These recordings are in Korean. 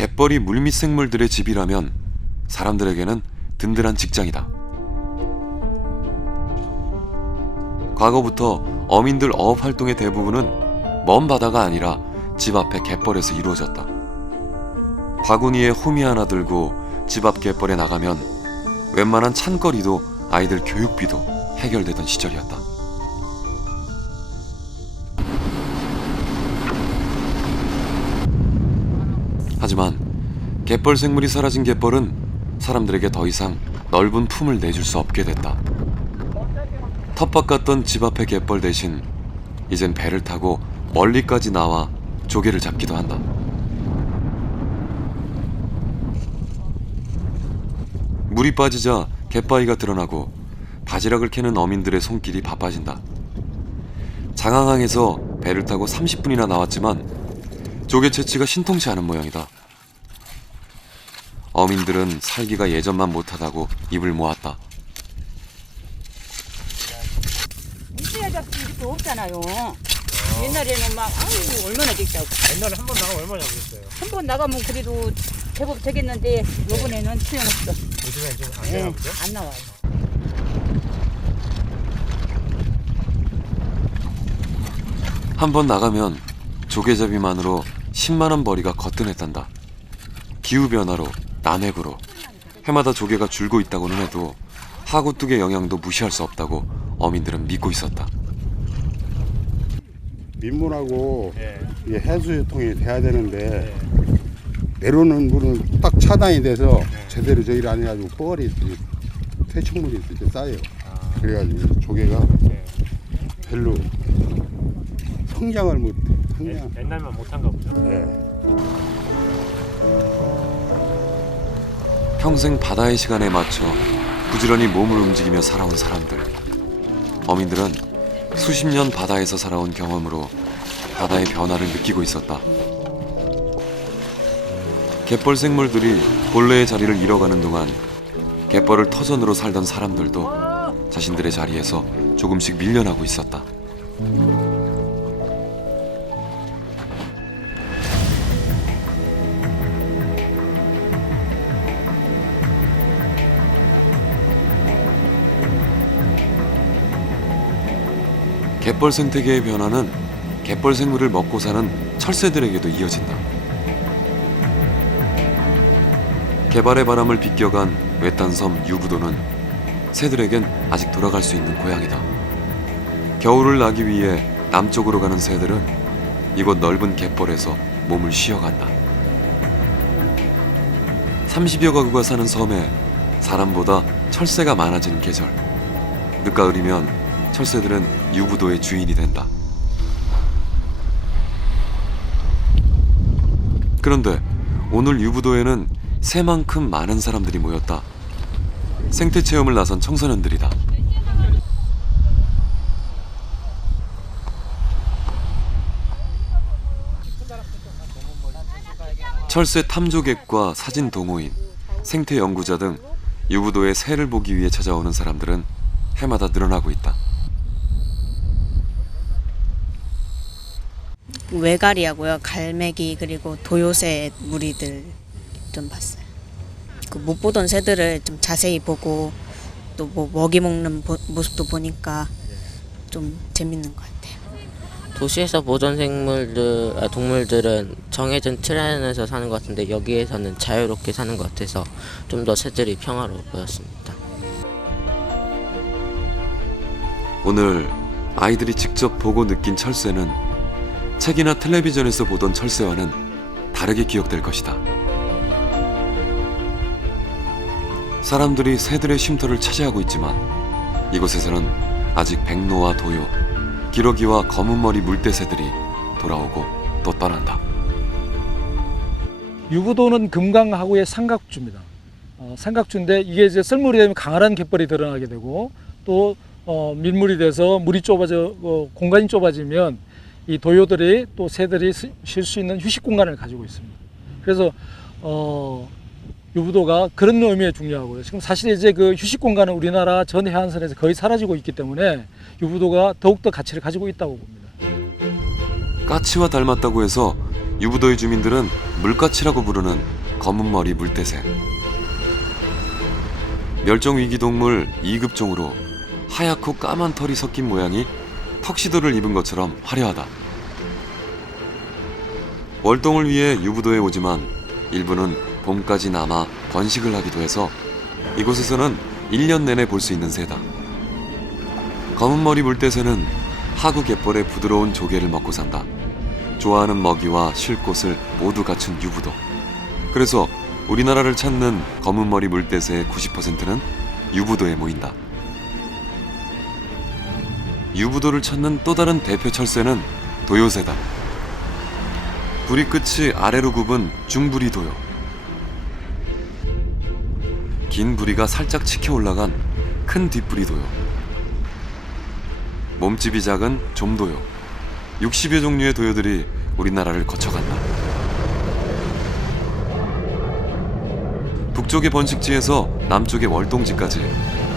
갯벌이 물밑 생물들의 집이라면 사람들에게는 든든한 직장이다. 과거부터 어민들 어업 활동의 대부분은 먼 바다가 아니라 집 앞의 갯벌에서 이루어졌다. 바구니에 호미 하나 들고 집 앞 갯벌에 나가면 웬만한 찬거리도 아이들 교육비도 해결되던 시절이었다. 하지만 갯벌 생물이 사라진 갯벌은 사람들에게 더 이상 넓은 품을 내줄 수 없게 됐다. 텃밭 같던 집 앞의 갯벌 대신 이젠 배를 타고 멀리까지 나와 조개를 잡기도 한다. 물이 빠지자 갯바위가 드러나고 바지락을 캐는 어민들의 손길이 바빠진다. 장항항에서 배를 타고 30분이나 나왔지만 조개 채취가 신통치 않은 모양이다. 어민들은 살기가 예전만 못하다고 입을 모았다. 이제야 잡지 이렇게 없잖아요. 옛날에는 막 아유 얼마나 됐다고. 옛날에 한 번 나가면 얼마나 잡겠어요? 한 번 나가면 그래도 제법 되겠는데 요번에는 소용없어. 요즘엔 좀 안 예, 나가보죠 안 나와요. 한 번 나가면 조개잡이만으로 10만 원 벌이가 거뜬했단다. 기후변화로 난획으로 해마다 조개가 줄고 있다고는 해도 하구뚝의 영향도 무시할 수 없다고 어민들은 믿고 있었다. 민물하고 예. 이게 해수 유통이 돼야 되는데 내려오는 물은 딱 차단이 돼서 제대로 저기를 안 해가지고 뻘이 퇴축물이 이렇게 쌓여요. 그래가지고 조개가 네. 별로 성장을 못해. 성장. 옛날만 못한가 보죠. 예. 평생 바다의 시간에 맞춰 부지런히 몸을 움직이며 살아온 사람들. 어민들은 수십 년 바다에서 살아온 경험으로 바다의 변화를 느끼고 있었다. 갯벌 생물들이 본래의 자리를 잃어가는 동안 갯벌을 터전으로 살던 사람들도 자신들의 자리에서 조금씩 밀려나고 있었다. 갯벌 생태계의 변화는 갯벌 생물을 먹고 사는 철새들에게도 이어진다. 개발의 바람을 비껴간 외딴 섬 유부도는 새들에겐 아직 돌아갈 수 있는 고향이다. 겨울을 나기 위해 남쪽으로 가는 새들은 이곳 넓은 갯벌에서 몸을 쉬어간다. 30여 가구가 사는 섬에 사람보다 철새가 많아지는 계절. 늦가을이면 철새들은 유부도의 주인이 된다. 그런데 오늘 유부도에는 새만큼 많은 사람들이 모였다. 생태 체험을 나선 청소년들이다. 철새 탐조객과 사진 동호인, 생태 연구자 등 유부도의 새를 보기 위해 찾아오는 사람들은 해마다 늘어나고 있다. 외가리하고요, 갈매기 그리고 도요새 무리들 좀 봤어요. 그 못 보던 새들을 좀 자세히 보고 또 뭐 먹이 먹는 모습도 보니까 좀 재밌는 것 같아요. 도시에서 보던 동물들은 정해진 틀 안에서 사는 것 같은데 여기에서는 자유롭게 사는 것 같아서 좀 더 새들이 평화로워 보였습니다. 오늘 아이들이 직접 보고 느낀 철새는 책이나 텔레비전에서 보던 철새와는 다르게 기억될 것이다. 사람들이 새들의 쉼터를 차지하고 있지만 이곳에서는 아직 백로와 도요, 기러기와 검은머리 물대새들이 돌아오고 또 떠난다. 유부도는 금강하구의 삼각주입니다. 삼각주인데 이게 이제 썰물이 되면 강활한 갯벌이 드러나게 되고 또 밀물이 돼서 물이 좁아져 공간이 좁아지면 이 도요들이 또 새들이 쉴 수 있는 휴식 공간을 가지고 있습니다. 그래서 유부도가 그런 의미에 중요하고요. 지금 사실 이제 그 휴식 공간은 우리나라 전 해안선에서 거의 사라지고 있기 때문에 유부도가 더욱더 가치를 가지고 있다고 봅니다. 까치와 닮았다고 해서 유부도의 주민들은 물가치라고 부르는 검은머리 물대새. 멸종위기 동물 2급종으로 하얗고 까만 털이 섞인 모양이 턱시도를 입은 것처럼 화려하다. 월동을 위해 유부도에 오지만 일부는 봄까지 남아 번식을 하기도 해서 이곳에서는 1년 내내 볼 수 있는 새다. 검은머리 물대새는 하구 갯벌의 부드러운 조개를 먹고 산다. 좋아하는 먹이와 쉴 곳을 모두 갖춘 유부도. 그래서 우리나라를 찾는 검은머리 물대새의 90%는 유부도에 모인다. 유부도를 찾는 또 다른 대표 철새는 도요새다. 부리 끝이 아래로 굽은 중부리 도요. 긴 부리가 살짝 치켜 올라간 큰 뒷부리 도요. 몸집이 작은 좀도요. 60여 종류의 도요들이 우리나라를 거쳐간다. 북쪽의 번식지에서 남쪽의 월동지까지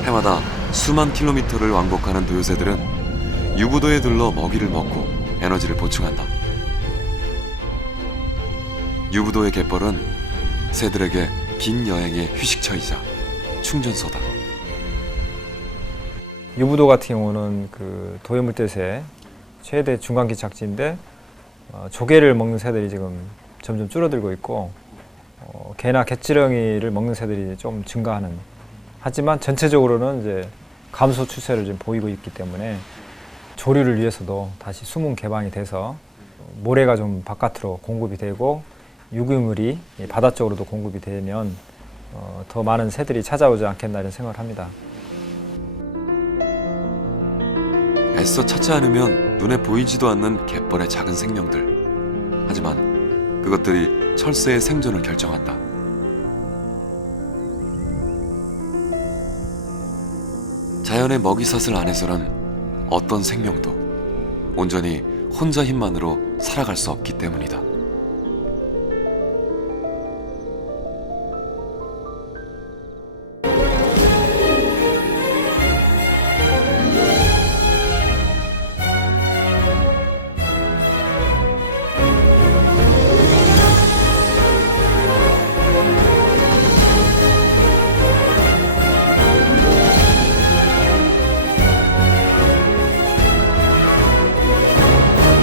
해마다 수만 킬로미터를 왕복하는 도요새들은 유부도에 들러 먹이를 먹고 에너지를 보충한다. 유부도의 갯벌은 새들에게 긴 여행의 휴식처이자 충전소다. 유부도 같은 경우는 그 도요물대새 최대 중간기 착지인데 조개를 먹는 새들이 지금 점점 줄어들고 있고 개나 갯지렁이를 먹는 새들이 좀 증가하는. 하지만 전체적으로는 이제 감소 추세를 좀 보이고 있기 때문에 조류를 위해서도 다시 수문 개방이 돼서 모래가 좀 바깥으로 공급이 되고 유기물이 바다 쪽으로도 공급이 되면 더 많은 새들이 찾아오지 않겠나 이런 생각을 합니다. 애써 찾지 않으면 눈에 보이지도 않는 갯벌의 작은 생명들. 하지만 그것들이 철새의 생존을 결정한다. 자연의 먹이사슬 안에서는 어떤 생명도 온전히 혼자 힘만으로 살아갈 수 없기 때문이다.